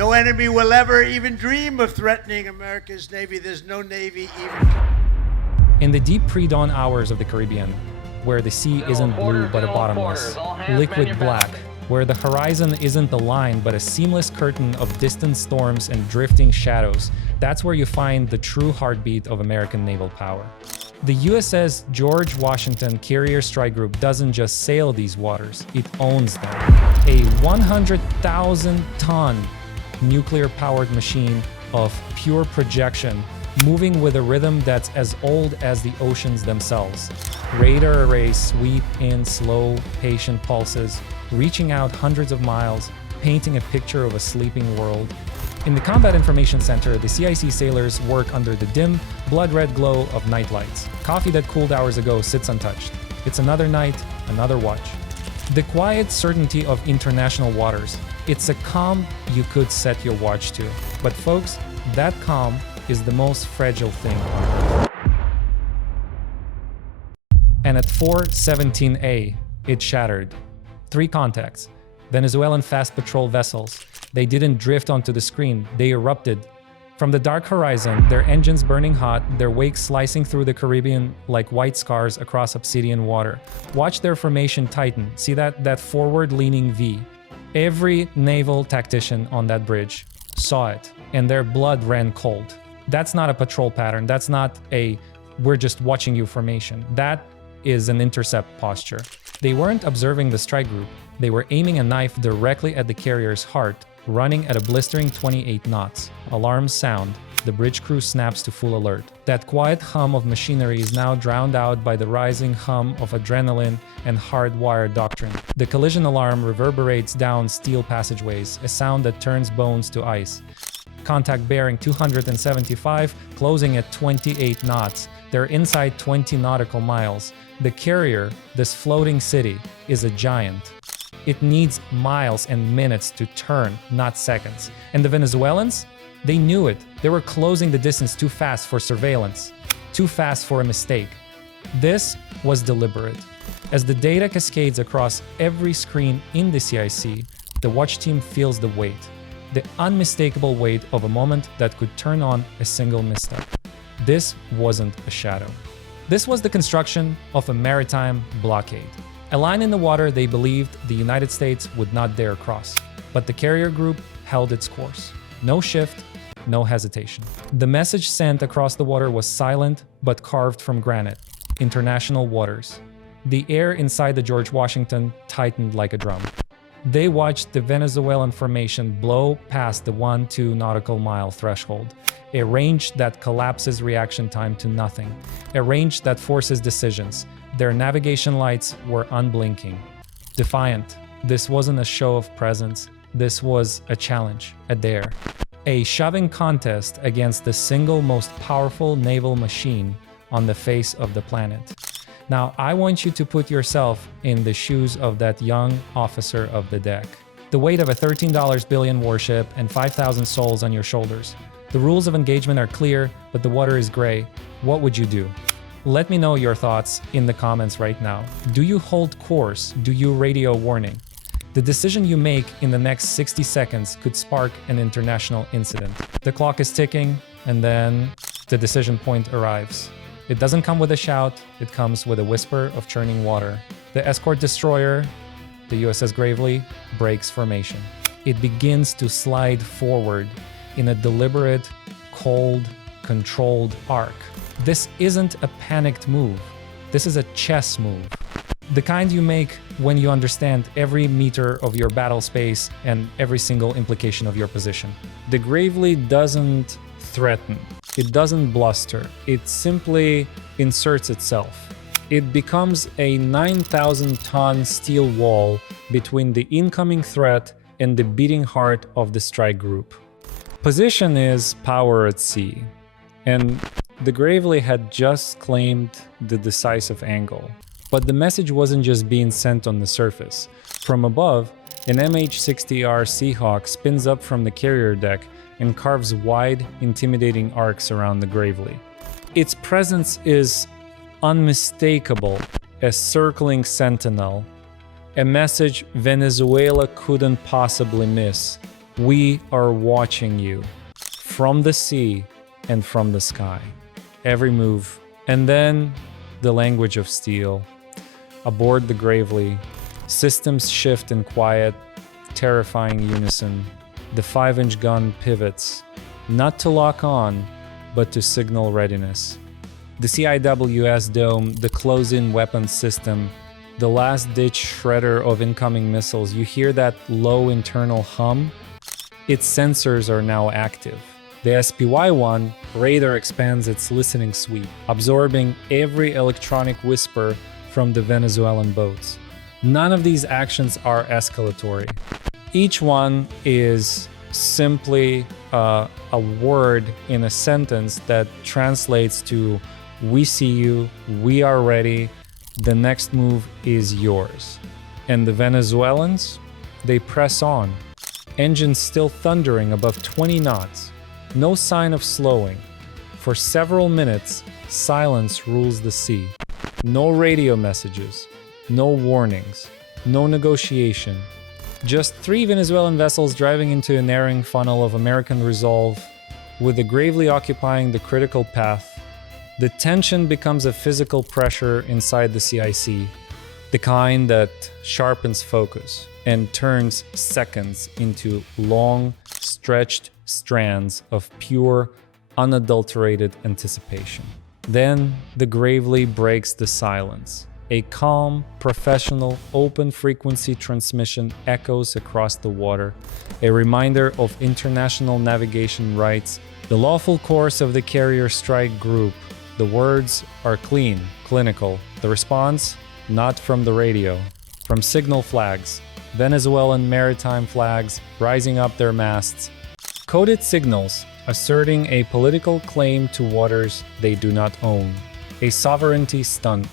No enemy will ever even dream of threatening America's Navy. There's no Navy even. In the deep pre-dawn hours of the Caribbean, where the sea isn't blue but a bottomless, liquid black, where the horizon isn't a line but a seamless curtain of distant storms and drifting shadows, that's where you find the true heartbeat of American naval power. The USS George Washington Carrier Strike Group doesn't just sail these waters, it owns them. A 100,000-ton nuclear-powered machine of pure projection, moving with a rhythm that's as old as the oceans themselves. Radar arrays sweep in slow, patient pulses, reaching out hundreds of miles, painting a picture of a sleeping world. In the Combat Information Center, the CIC sailors work under the dim, blood-red glow of night lights. Coffee that cooled hours ago sits untouched. It's another night, another watch. The quiet certainty of international waters. It's a calm you could set your watch to. But folks, that calm is the most fragile thing on Earth. And at 4:17 A, it shattered. 3 contacts. Venezuelan fast patrol vessels. They didn't drift onto the screen, they erupted. From the dark horizon, their engines burning hot, their wake slicing through the Caribbean like white scars across obsidian water. Watch their formation tighten. See that forward-leaning V? Every naval tactician on that bridge saw it, and their blood ran cold. That's not a patrol pattern. That's not a "we're just watching you" formation. That is an intercept posture. They weren't observing the strike group. They were aiming a knife directly at the carrier's heart, running at a blistering 28 knots. Alarms sound. The bridge crew snaps to full alert. That quiet hum of machinery is now drowned out by the rising hum of adrenaline and hardwired doctrine. The collision alarm reverberates down steel passageways, a sound that turns bones to ice. Contact bearing 275, closing at 28 knots. They're inside 20 nautical miles. The carrier, this floating city, is a giant. It needs miles and minutes to turn, not seconds. And the Venezuelans? They knew it. They were closing the distance too fast for surveillance, too fast for a mistake. This was deliberate. As the data cascades across every screen in the CIC, the watch team feels the weight, the unmistakable weight of a moment that could turn on a single misstep. This wasn't a shadow. This was the construction of a maritime blockade. A line in the water they believed the United States would not dare cross. But the carrier group held its course. No shift, no hesitation. The message sent across the water was silent but carved from granite. International waters. The air inside the George Washington tightened like a drum. They watched the Venezuelan formation blow past the 1-2 nautical mile threshold. A range that collapses reaction time to nothing. A range that forces decisions. Their navigation lights were unblinking. Defiant. This wasn't a show of presence. This was a challenge, a dare. A shoving contest against the single most powerful naval machine on the face of the planet. Now, I want you to put yourself in the shoes of that young officer of the deck. The weight of a $13 billion warship and 5,000 souls on your shoulders. The rules of engagement are clear, but the water is gray. What would you do? Let me know your thoughts in the comments right now. Do you hold course? Do you radio warning? The decision you make in the next 60 seconds could spark an international incident. The clock is ticking, and then the decision point arrives. It doesn't come with a shout, it comes with a whisper of churning water. The escort destroyer, the USS Gravely, breaks formation. It begins to slide forward in a deliberate, cold, controlled arc. This isn't a panicked move. This is a chess move. The kind you make when you understand every meter of your battle space and every single implication of your position. The Gravely doesn't threaten. It doesn't bluster. It simply inserts itself. It becomes a 9,000-ton steel wall between the incoming threat and the beating heart of the strike group. Position is power at sea, and the Gravely had just claimed the decisive angle. But the message wasn't just being sent on the surface. From above, an MH-60R Seahawk spins up from the carrier deck and carves wide, intimidating arcs around the Gravely. Its presence is unmistakable, a circling sentinel, a message Venezuela couldn't possibly miss. We are watching you from the sea and from the sky. Every move. And then the language of steel. Aboard the Gravely, systems shift in quiet, terrifying unison. The 5-inch gun pivots, not to lock on, but to signal readiness. The CIWS dome, the close-in weapons system, the last-ditch shredder of incoming missiles, you hear that low internal hum? Its sensors are now active. The SPY-1 radar expands its listening suite, absorbing every electronic whisper from the Venezuelan boats. None of these actions are escalatory. Each one is simply a word in a sentence that translates to "We see you, we are ready, the next move is yours." And the Venezuelans, they press on. Engines still thundering above 20 knots. No sign of slowing. For several minutes, silence rules the sea. No radio messages, no warnings, no negotiation. Just 3 Venezuelan vessels driving into a narrowing funnel of American resolve, with the Gravely occupying the critical path. The tension becomes a physical pressure inside the CIC, the kind that sharpens focus and turns seconds into long, stretched strands of pure, unadulterated anticipation. Then the Gravely breaks the silence. A calm, professional, open-frequency transmission echoes across the water, a reminder of international navigation rights, the lawful course of the carrier strike group. The words are clean, clinical. The response? Not from the radio. From signal flags, Venezuelan maritime flags rising up their masts. Coded signals asserting a political claim to waters they do not own. A sovereignty stunt.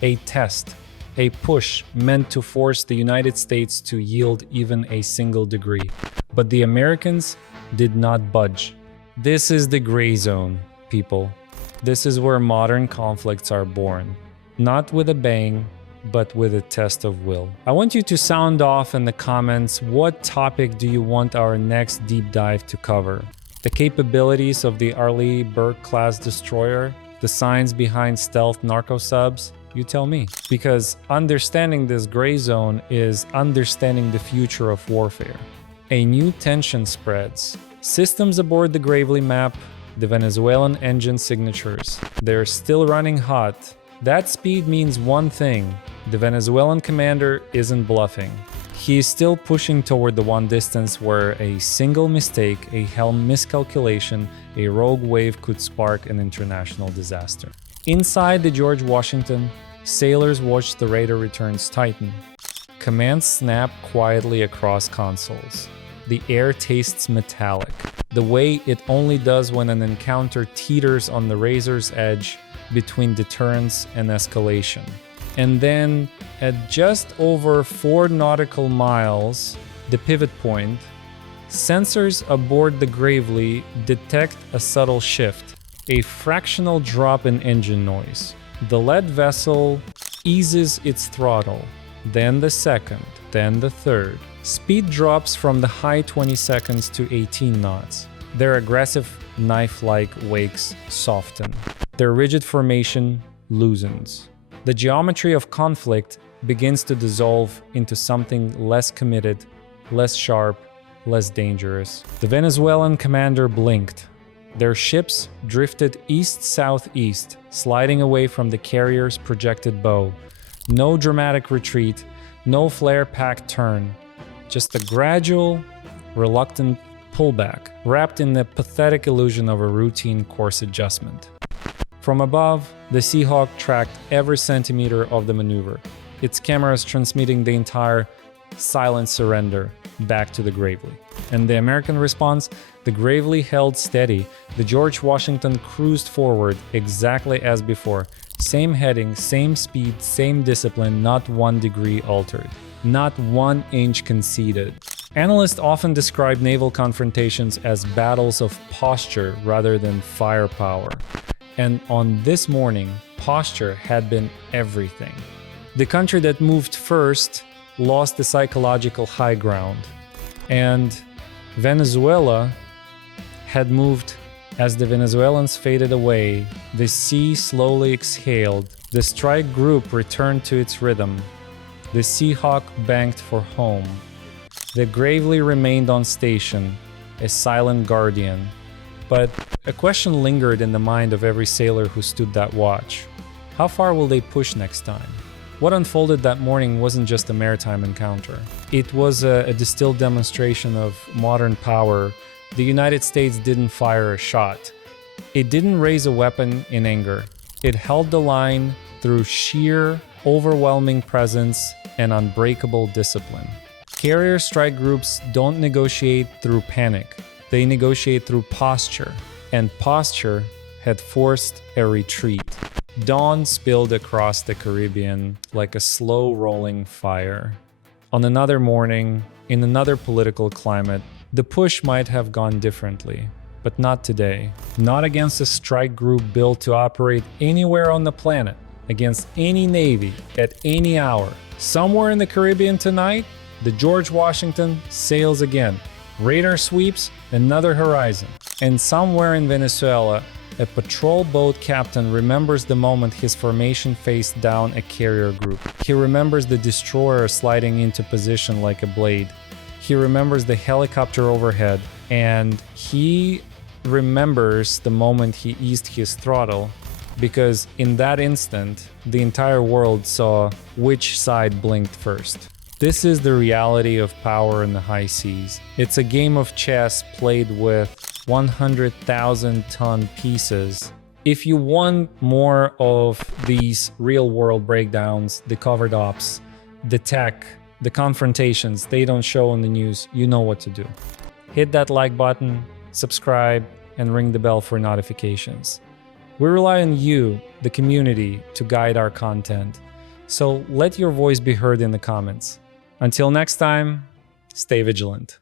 A test. A push meant to force the United States to yield even a single degree. But the Americans did not budge. This is the gray zone, people. This is where modern conflicts are born. Not with a bang, but with a test of will. I want you to sound off in the comments what topic do you want our next deep dive to cover. The capabilities of the Arleigh Burke-class destroyer? The science behind stealth narco subs? You tell me. Because understanding this gray zone is understanding the future of warfare. A new tension spreads. Systems aboard the Gravely map, the Venezuelan engine signatures. They're still running hot. That speed means one thing. The Venezuelan commander isn't bluffing. He is still pushing toward the one distance where a single mistake, a helm miscalculation, a rogue wave could spark an international disaster. Inside the George Washington, sailors watch the radar returns tighten. Commands snap quietly across consoles. The air tastes metallic, the way it only does when an encounter teeters on the razor's edge between deterrence and escalation. And then, at just over 4 nautical miles, the pivot point, sensors aboard the Gravely detect a subtle shift, a fractional drop in engine noise. The lead vessel eases its throttle, then the second, then the third. Speed drops from the high 20 to 18 knots. Their aggressive, knife-like wakes soften. Their rigid formation loosens. The geometry of conflict begins to dissolve into something less committed, less sharp, less dangerous. The Venezuelan commander blinked. Their ships drifted east-southeast, sliding away from the carrier's projected bow. No dramatic retreat, no flare-packed turn. Just a gradual, reluctant pullback, wrapped in the pathetic illusion of a routine course adjustment. From above, the Seahawk tracked every centimeter of the maneuver, its cameras transmitting the entire silent surrender back to the Gravely. And the American response? The Gravely held steady. The George Washington cruised forward exactly as before. Same heading, same speed, same discipline, not 1 degree altered. Not 1 inch conceded. Analysts often describe naval confrontations as battles of posture rather than firepower. And on this morning, posture had been everything. The country that moved first lost the psychological high ground. And Venezuela had moved. As the Venezuelans faded away, the sea slowly exhaled. The strike group returned to its rhythm. The Seahawk banked for home. The Gravely remained on station, a silent guardian. But a question lingered in the mind of every sailor who stood that watch. How far will they push next time? What unfolded that morning wasn't just a maritime encounter. It was a distilled demonstration of modern power. The United States didn't fire a shot. It didn't raise a weapon in anger. It held the line through sheer, overwhelming presence and unbreakable discipline. Carrier strike groups don't negotiate through panic. They negotiate through posture. And posture had forced a retreat. Dawn spilled across the Caribbean like a slow-rolling fire. On another morning, in another political climate, the push might have gone differently, but not today. Not against a strike group built to operate anywhere on the planet, against any navy, at any hour. Somewhere in the Caribbean tonight, the George Washington sails again. Radar sweeps another horizon. And somewhere in Venezuela, a patrol boat captain remembers the moment his formation faced down a carrier group. He remembers the destroyer sliding into position like a blade. He remembers the helicopter overhead, and he remembers the moment he eased his throttle, because in that instant, the entire world saw which side blinked first. This is the reality of power in the high seas. It's a game of chess played with 100,000-ton pieces. If you want more of these real-world breakdowns, the covered ops, the tech, the confrontations they don't show on the news, you know what to do. Hit that like button, subscribe, and ring the bell for notifications. We rely on you, the community, to guide our content. So let your voice be heard in the comments. Until next time, stay vigilant.